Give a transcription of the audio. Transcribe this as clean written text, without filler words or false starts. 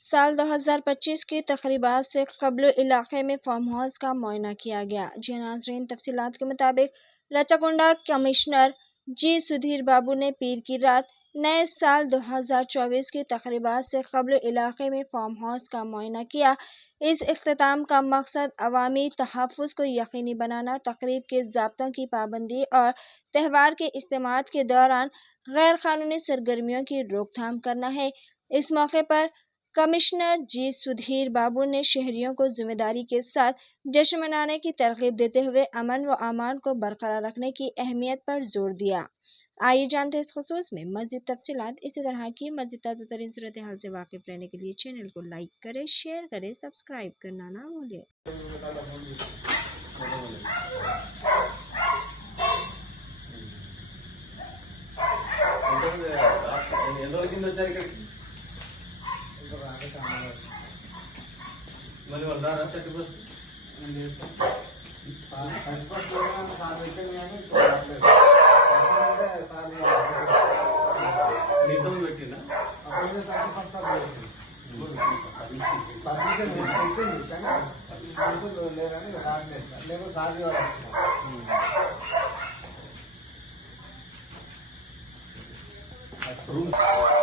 साल 2025 की तकरीबात से कबल इलाके में फार्म हाउस का मुआयना किया गया। जी नाज़रीन, तफसीलात के मुताबिक रचाकुंडा कमिश्नर जी सुधीर बाबू ने पीर की रात नए साल 2024 की तकरीबात से कबल इलाके में फार्म हाउस का मुआयना किया। इस इख्तिताम का मकसद अवामी तहफ़्फ़ुज़ को यकीनी बनाना, तकरीब के ज़ाब्तों की पाबंदी और त्यौहार के इज्तिमात के दौरान गैर कानूनी सरगर्मियों की रोकथाम करना है। इस मौके पर कमिश्नर जी सुधीर बाबू ने शहरियों को जिम्मेदारी के साथ जश्न मनाने की तरगीब देते हुए अमन व अमान को बरकरार रखने की अहमियत पर जोर दिया। आइए जानते हैं इस खुसूस में मज़ीद तफसीलात। इसी तरह की मज़ीद ताज़ा तरीन सूरत हाल से वाकिफ़ रहने के लिए चैनल को लाइक करें, शेयर करें, सब्सक्राइब करना ना भूलें। మరి వాళ్ళు రారా 31 నిధులు పెట్టినా పర్మిషన్ ఉంటుంది కానీ మనుషులు లేరని రావట్లేదు. లేకపోతే సాగి వాళ్ళు వచ్చినారు.